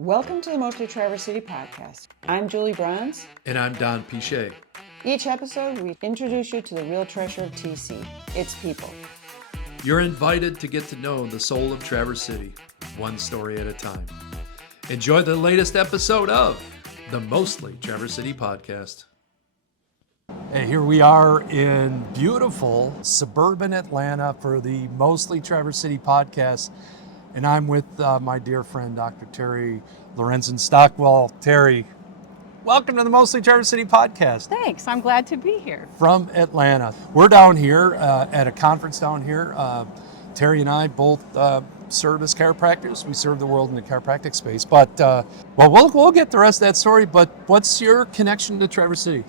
Welcome to the Mostly Traverse City podcast. I'm Julie Bronze. And I'm Don Pichet. Each episode, we introduce you to the real treasure of TC, its people. You're invited to get to know the soul of Traverse City, one story at a time. Enjoy the latest episode of the Mostly Traverse City podcast. Hey, here we are in beautiful suburban Atlanta for the Mostly Traverse City podcast. And I'm with my dear friend, Dr. Teri Stockwell. Teri, welcome to the Mostly Traverse City podcast. Thanks, I'm glad to be here. From Atlanta. We're down here at a conference down here. Teri and I both serve as chiropractors. We serve the world in the chiropractic space. But, we'll get the rest of that story. But what's your connection to Traverse City?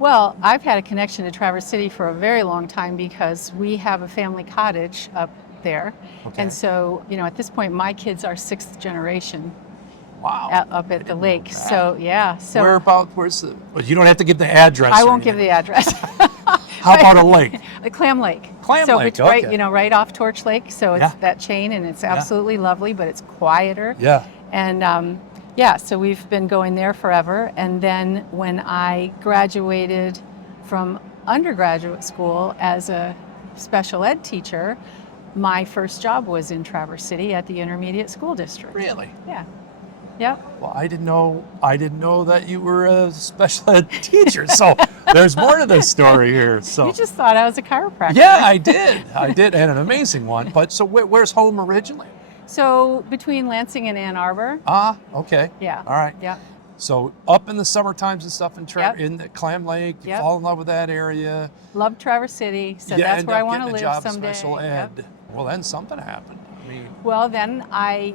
Well, I've had a connection to Traverse City for a very long time because we have a family cottage up there. Okay. And so, at this point, my kids are sixth generation. Wow. Up at the lake. So, yeah. So Where's the, well, you don't have to give the address. I won't give the address. How about a lake? The Clam Lake. So Lake, it's okay. right off Torch Lake. So it's that chain, and it's absolutely lovely, but it's quieter. Yeah. And so we've been going there forever. And then when I graduated from undergraduate school as a special ed teacher, my first job was in Traverse City at the intermediate school district. Really? Yeah. Yep. Well, I didn't know that you were a special ed teacher. So there's more to this story here. So You just thought I was a chiropractor. yeah, I did, and an amazing one. But so where's home originally? So between Lansing and Ann Arbor. Ah, okay. Yeah. All right. Yeah. So up in the summer times and stuff Yep. in the Clam Lake, you Yep. fall in love with that area. Love Traverse City. So You that's end where I up want to getting a live job someday. Special ed. Yep. Well, then something happened. I mean, Well, then I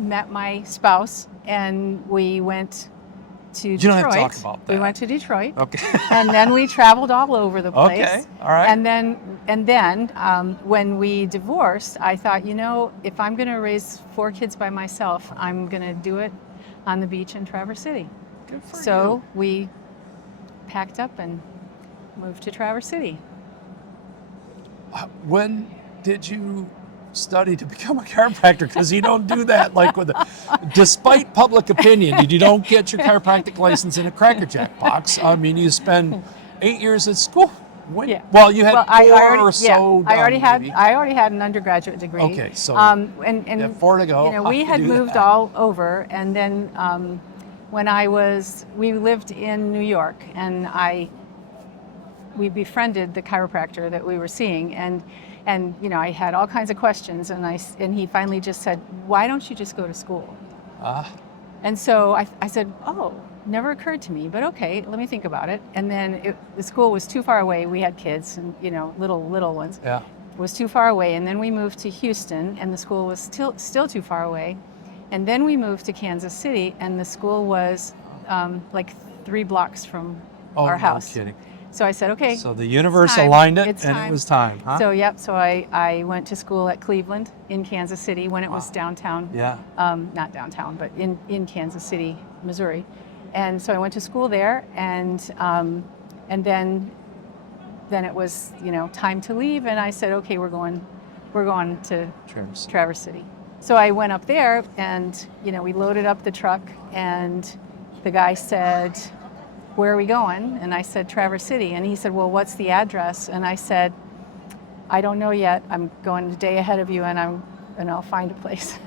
met my spouse and we went to Detroit. You don't have to talk about that. We went to Detroit. okay. And then we traveled all over the place. Okay. All right. And then when we divorced, I thought, if I'm going to raise 4 kids by myself, I'm going to do it on the beach in Traverse City. Good for So we packed up and moved to Traverse City. you. When did you study to become a chiropractor? Because you don't do that despite public opinion, you don't get your chiropractic license in a Cracker Jack box. I mean, you spend 8 years at school. Yeah. Well, you had I four or so. I already maybe. had an undergraduate degree. Okay, so and you have 4 to go. we had moved all over, and then when we lived in New York, and we befriended the chiropractor that we were seeing, and I had all kinds of questions, and he finally just said, "Why don't you just go to school?" And so I said, "Oh, never occurred to me, but okay, let me think about it." And then the school was too far away. We had kids, and little ones. Yeah. It was too far away, and then we moved to Houston, and the school was still too far away. And then we moved to Kansas City, and the school was like 3 blocks from our house. No kidding. So I said, okay. So the universe time. aligned it, It's and time. it was time, huh? So I went to school at Cleveland in Kansas City when it was downtown. Yeah. Not downtown, but in Kansas City, Missouri. And so I went to school there, and then it was time to leave, and I said, okay, we're going to Traverse City. So I went up there, and we loaded up the truck, and the guy said, "Where are we going?" And I said, "Traverse City." And he said, "Well, what's the address?" And I said, "I don't know yet. I'm going a day ahead of you, and I'll find a place."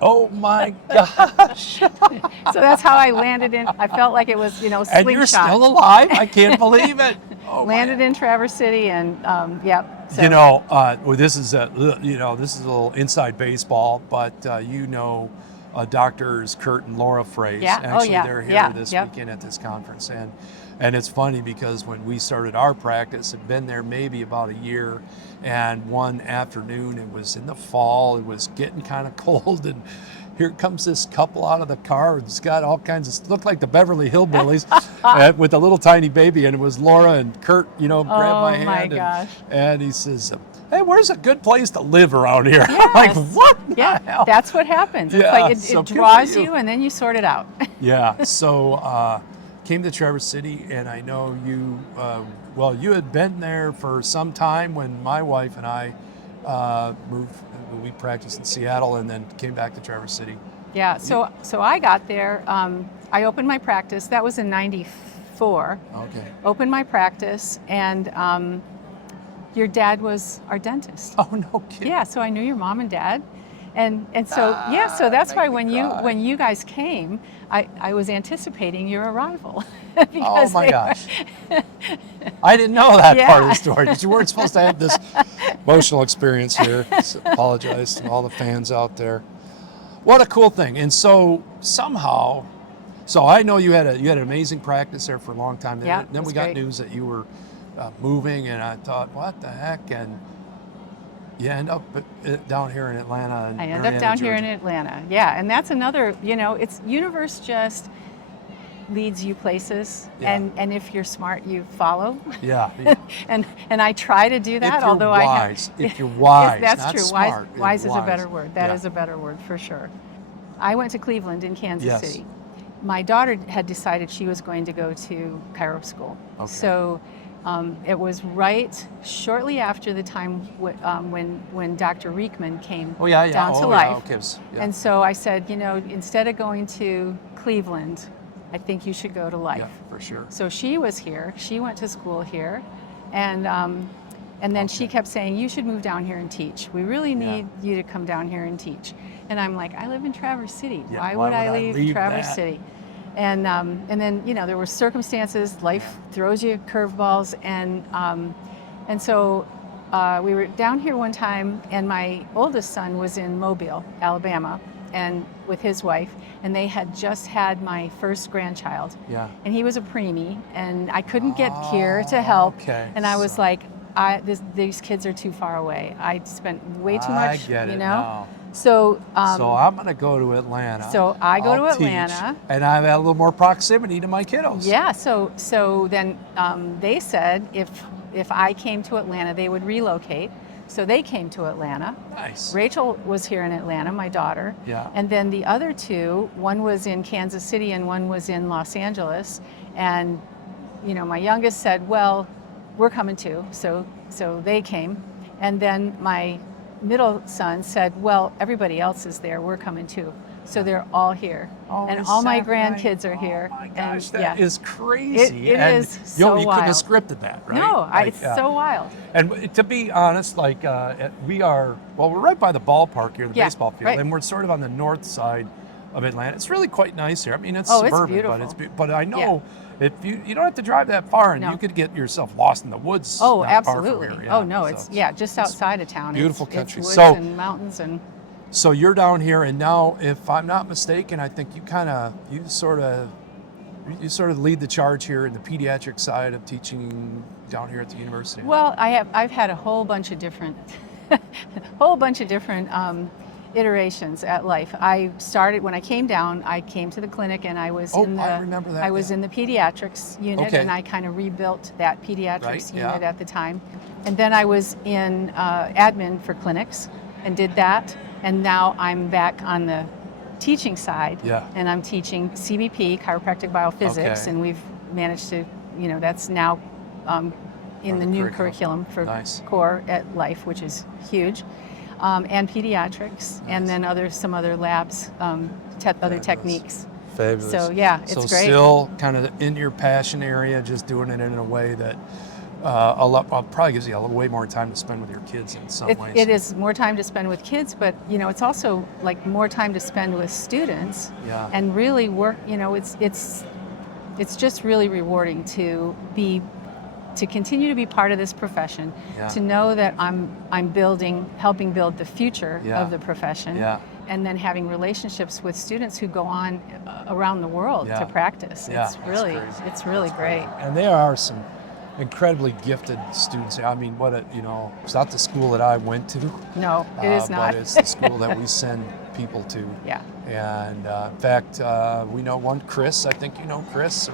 Oh my gosh! So that's how I landed in. I felt like it was, slingshot. And you're still alive? I can't believe it. Oh, landed in Traverse City, and So. Well, this is a little inside baseball, but doctors Kurt and Laura Fraze. Yeah. Actually, they're here this Yep. weekend at this conference, and it's funny because when we started our practice, had been there maybe about a year, and one afternoon, it was in the fall, it was getting kind of cold, and here comes this couple out of the car. It's got all kinds of, looked like the Beverly Hillbillies with a little tiny baby, and it was Laura and Kurt, grabbed my hand. Oh my gosh. And he says, "Hey, where's a good place to live around here?" Yes. I'm like, what the hell? That's what happens. It's Yeah, like so it good for draws you. you, and then you sort it out. Yeah, so came to Traverse City, and I know you, you had been there for some time when my wife and I moved. We practiced in Seattle and then came back to Traverse City Yeah. So I got there. I opened my practice. That was in '94. Okay. Opened my practice, and your dad was our dentist. Oh, no kidding. Yeah. So I knew your mom and dad, and so yeah. So that's why when you guys came, I was anticipating your arrival. Oh my gosh. I didn't know that part of the story. You weren't supposed to have this emotional experience here. So apologize to all the fans out there. What a cool thing. And so somehow, so I know you had an amazing practice there for a long time. Yeah, Then we got news that you were moving, and I thought, what the heck? And you end up down here in Atlanta. I end up down here in Atlanta. Yeah, and that's another, it's universe just leads you places, and if you're smart, you follow. Yeah. and I try to do that, if you're although wise, if you're wise, that's not true. Smart, wise is a better word. That is a better word for sure. I went to Cleveland in Kansas City. My daughter had decided she was going to go to chiro school. Okay. So it was shortly after the time when Dr. Riekman came down to life. And so I said, instead of going to Cleveland, I think you should go to Life. Yeah, for sure. So she was here. She went to school here, and then she kept saying, you should move down here and teach. We really need you to come down here and teach. And I'm like, I live in Traverse City. Yeah, why would I leave Traverse City? And then there were circumstances. Life throws you curveballs, and so we were down here one time, and my oldest son was in Mobile, Alabama, and with his wife, and they had just had my first grandchild. Yeah. And he was a preemie, and I couldn't get here to help. Okay. And I was like, these kids are too far away. I spent way too much, I get it now. So so I'm going to go to Atlanta. So I go to teach, Atlanta. and I have a little more proximity to my kiddos. Yeah, so then they said if I came to Atlanta, they would relocate. So they came to Atlanta. Nice. Rachel was here in Atlanta, my daughter. Yeah. And then the other two, one was in Kansas City and one was in Los Angeles. And, my youngest said, well, we're coming too. So they came. And then my middle son said, well, everybody else is there. We're coming too. So they're all here. Oh, and all my grandkids are here. Oh my gosh, and, that is crazy. It is so you wild. couldn't have scripted that, right? No, it's so wild. And to be honest, we're right by the ballpark here, the baseball field, right. and we're sort of on the north side of Atlanta. It's really quite nice here. I mean, it's it's suburban, beautiful. but I know if you don't have to drive that far, and you could get yourself lost in the woods. Oh, not absolutely. Far from here. Oh no, it's just outside of town. Beautiful country. It's woods and mountains and. So you're down here, and now, if I'm not mistaken, I think you sort of lead the charge here in the pediatric side of teaching down here at the university. Well, I've had a whole bunch of different iterations at Life. I started when I came down. I came to the clinic, and I was in the pediatrics unit, and I kind of rebuilt that pediatrics unit at the time. And then I was in admin for clinics and did that. And now I'm back on the teaching side, and I'm teaching CBP, chiropractic biophysics, and we've managed to, that's now in the new curriculum for core at Life, which is huge, and pediatrics, and then some other labs, other techniques. Fabulous. So it's great. So still kind of in your passion area, just doing it in a way that probably gives you way more time to spend with your kids in some ways. It is more time to spend with kids, but it's also like more time to spend with students. Yeah. And really work. It's just really rewarding to continue to be part of this profession. Yeah. To know that I'm helping build the future of the profession. Yeah. And then having relationships with students who go on around the world to practice. Yeah. It's really great. And there are some incredibly gifted students. I mean, it's not the school that I went to. No, it is not. But it's the school that we send people to. Yeah. And in fact, we know one, Chris. I think you know Chris.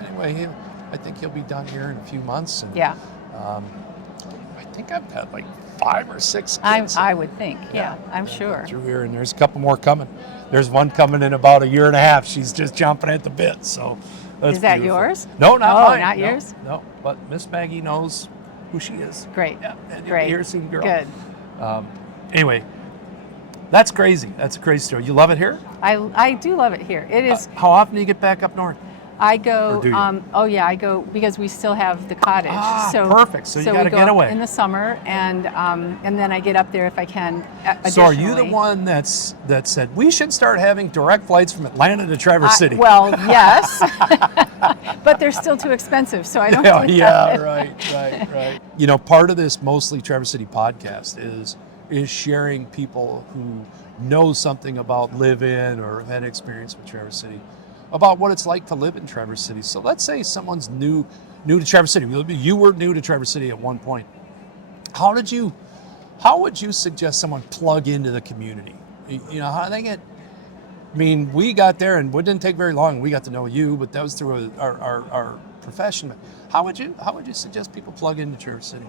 Anyway, I think he'll be done here in a few months. And, I think I've had 5 or 6 kids. I would think. Yeah, I'm sure. Through here, and there's a couple more coming. There's one coming in about a year and a half. She's just jumping at the bit. So. That's is that beautiful. Yours? No, not mine. Not yours? No, but Miss Maggie knows who she is. Great. Yeah, great. Here's the girl. Good. Anyway, That's crazy. That's a crazy story. You love it here? I do love it here. It is. How often do you get back up north? I go. Or do you? Oh yeah, I go because we still have the cottage. Perfect. So you got to we go get up away. in the summer, and then I get up there if I can. So are you the additionally. one that said we should start having direct flights from Atlanta to Traverse City? Well, yes, but they're still too expensive, so I don't. Yeah, do yeah, that. right. You know, part of this mostly Traverse City podcast is sharing people who know something about live-in or have had experience with Traverse City, about what it's like to live in Traverse City. So let's say someone's new to Traverse City. You were new to Traverse City at one point. How would you suggest someone plug into the community? You know, how do they get? I mean, we got there and it didn't take very long. We got to know you, but that was through our profession. But how would you suggest people plug into Traverse City?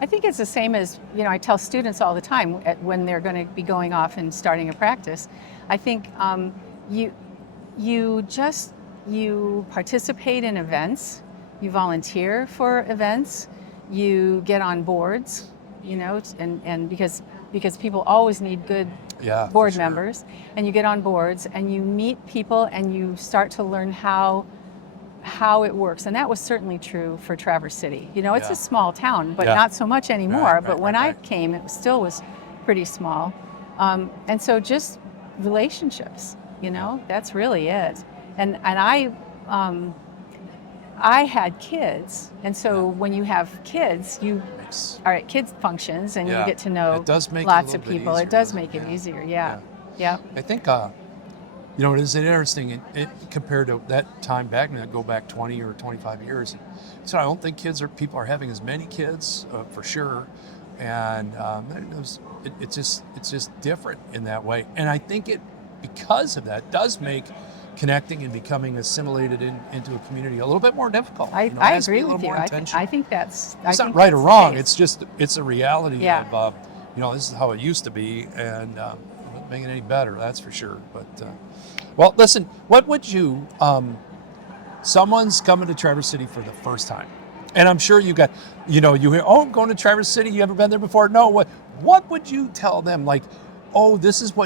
I think it's the same as, I tell students all the time when they're going to be going off and starting a practice. I think you participate in events, you volunteer for events, you get on boards, and because people always need good board members, and you get on boards and you meet people and you start to learn how it works. And that was certainly true for Traverse City. It's a small town, but not so much anymore. But when I came, it still was pretty small. And so just relationships, that's really it. And I had kids. And so when you have kids, you are at kids functions and you get to know it does make lots it of people. It does make it easier. Yeah. I think, it is interesting compared to that time back, and go back 20 or 25 years. So I don't think people are having as many kids for sure, and it's just different in that way. And I think because of that does make connecting and becoming assimilated into a community a little bit more difficult. I agree with you. I think that's. It's not right or wrong. It's a reality of this is how it used to be, and not making it any better. That's for sure. But well, listen. What would you? Someone's coming to Traverse City for the first time, and I'm sure you got. You hear, oh, I'm going to Traverse City. You ever been there before? No. What would you tell them? Like, oh, this is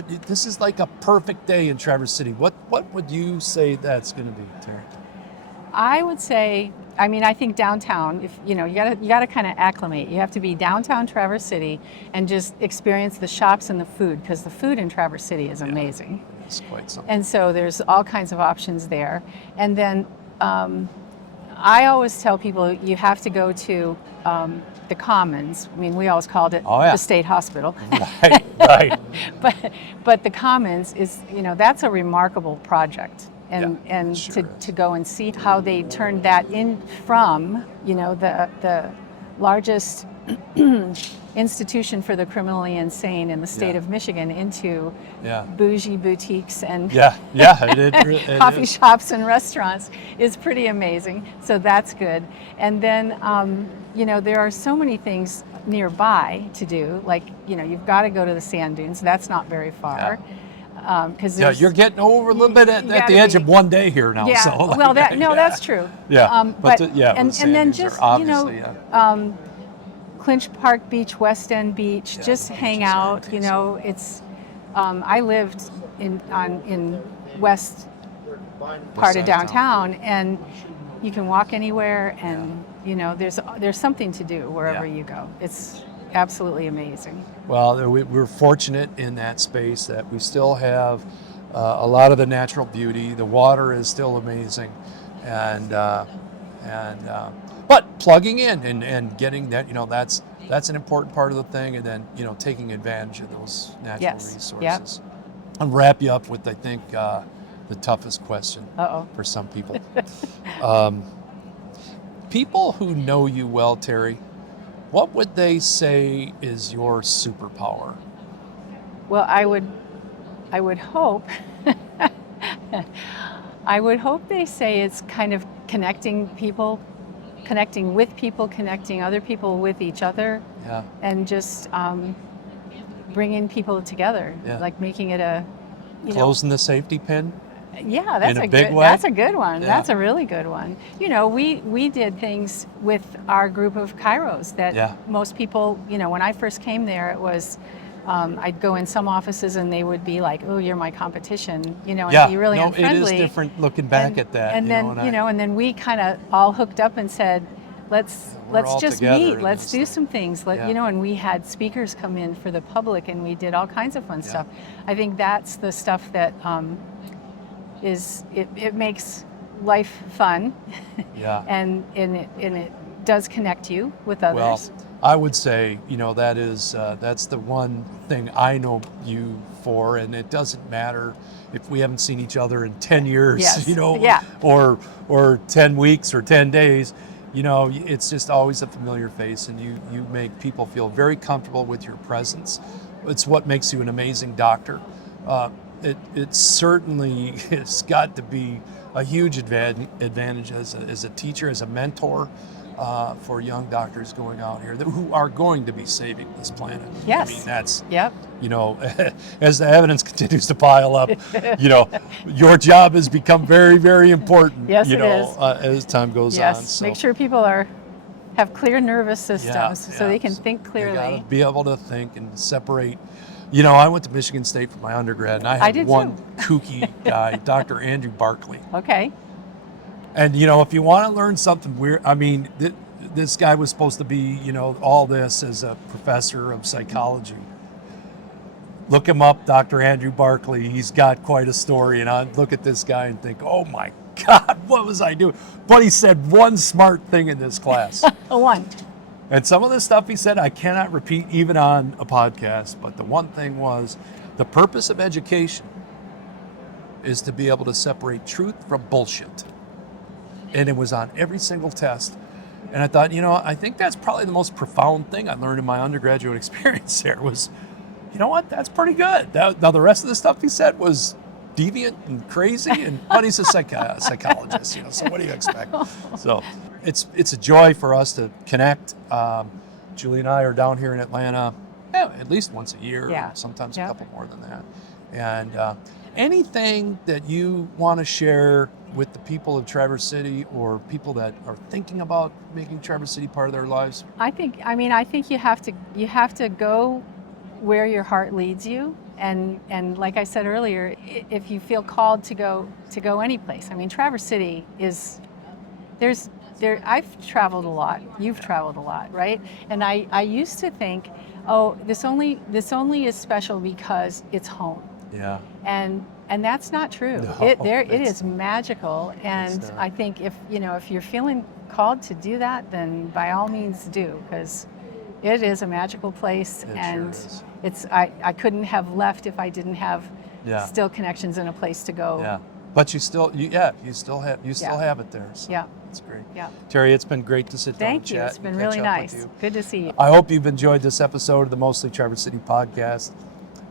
like a perfect day in Traverse City. What would you say that's going to be, Teri? I would say, I think downtown, if you gotta kind of acclimate. You have to be downtown Traverse City and just experience the shops and the food, because the food in Traverse City is amazing. It's quite something. And so there's all kinds of options there. And then I always tell people you have to go to the Commons. We always called it the State Hospital. Right. But the Commons is, that's a remarkable project. And sure to go and see how they turned that in from, the largest institution for the criminally insane in the state of Michigan into bougie boutiques and it coffee is. shops and restaurants is pretty amazing. So that's good. And then, there are so many things nearby to do. Like, you've got to go to the sand dunes. That's not very far. Because you're getting over a little bit at the edge of one day here now. Yeah, So that's true. Yeah, and then just Clinch Park Beach, West End Beach, just hang out. It's I lived in west part of downtown, and you can walk anywhere, and there's something to do wherever you go. It's absolutely amazing. Well, we're fortunate in that space that we still have a lot of the natural beauty. The water is still amazing, but plugging in and getting that, that's an important part of the thing, and then taking advantage of those natural resources. Yep. I'll wrap you up with, I think, the toughest question for some people. People who know you well, Teri, what would they say is your superpower? Well, I would hope they say it's kind of connecting with people, connecting other people with each other, and just bringing people together, like making it a closing the safety pin. Yeah, that's a good one. Yeah. That's a really good one. We did things with our group of chiros that most people, when I first came there, it was I'd go in some offices and they would be like, "Oh, you're my competition," and Yeah, be really no, unfriendly. it is different looking back at that. And then, and then we kind of all hooked up and said, let's all just together meet, in let's this do thing. some things, and we had speakers come in for the public, and we did all kinds of fun stuff. I think that's the stuff that it makes life fun. Yeah. and it does connect you with others. Well, I would say, that's the one thing I know you for, and it doesn't matter if we haven't seen each other in 10 years, Yes. Yeah. or 10 weeks or 10 days, it's just always a familiar face, and you make people feel very comfortable with your presence. It's what makes you an amazing doctor. It certainly has got to be a huge advantage as a teacher, as a mentor, for young doctors going out here who are going to be saving this planet. Yes. I mean, that's, Yep. as the evidence continues to pile up, your job has become very, very important, Yes, it is. As time goes on. Yes. So, Make sure people have clear nervous systems so they can think They clearly. gotta be able to think and separate. I went to Michigan State for my undergrad, and I had did one too. kooky guy, Dr. Andrew Barkley. Okay. And, if you want to learn something weird, I mean, this guy was supposed to be, all this as a professor of psychology. Look him up, Dr. Andrew Barkley. He's got quite a story. And I look at this guy and think, oh my God, what was I doing? But he said one smart thing in this class. One. And some of the stuff he said, I cannot repeat even on a podcast. But the one thing was, the purpose of education is to be able to separate truth from bullshit. And it was on every single test. And I thought, I think that's probably the most profound thing I learned in my undergraduate experience there was, what, that's pretty good. Now the rest of the stuff he said was deviant and crazy, but he's a psychologist, so what do you expect? So it's a joy for us to connect. Julie and I are down here in Atlanta at least once a year, sometimes a couple more than that. And anything that you want to share with the people of Traverse City, or people that are thinking about making Traverse City part of their lives? I think you have to go where your heart leads you, and like I said earlier, if you feel called to go any place. I mean, Traverse City is I've traveled a lot. You've traveled a lot, right? And I used to think, oh, this only is special because it's home. Yeah. And that's not true. No, it is magical, and I think if you're feeling called to do that, then by all means do, because it is a magical place, and sure it's I couldn't have left if I didn't have still connections and a place to go. Yeah. But you still have it there. So Yeah. That's great. Yeah. Teri, it's been great to sit down and Thank you. chat. It's been and really catch up with nice. you. Good to see you. I hope you've enjoyed this episode of the Mostly Traverse City podcast.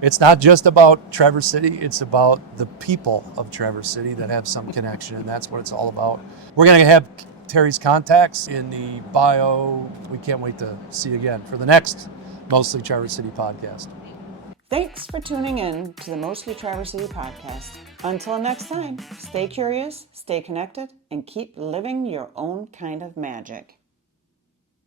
It's not just about Traverse City, it's about the people of Traverse City that have some connection, and that's what it's all about. We're going to have Teri's contacts in the bio. We can't wait to see you again for the next Mostly Traverse City podcast. Thanks for tuning in to the Mostly Traverse City podcast. Until next time, stay curious, stay connected, and keep living your own kind of magic.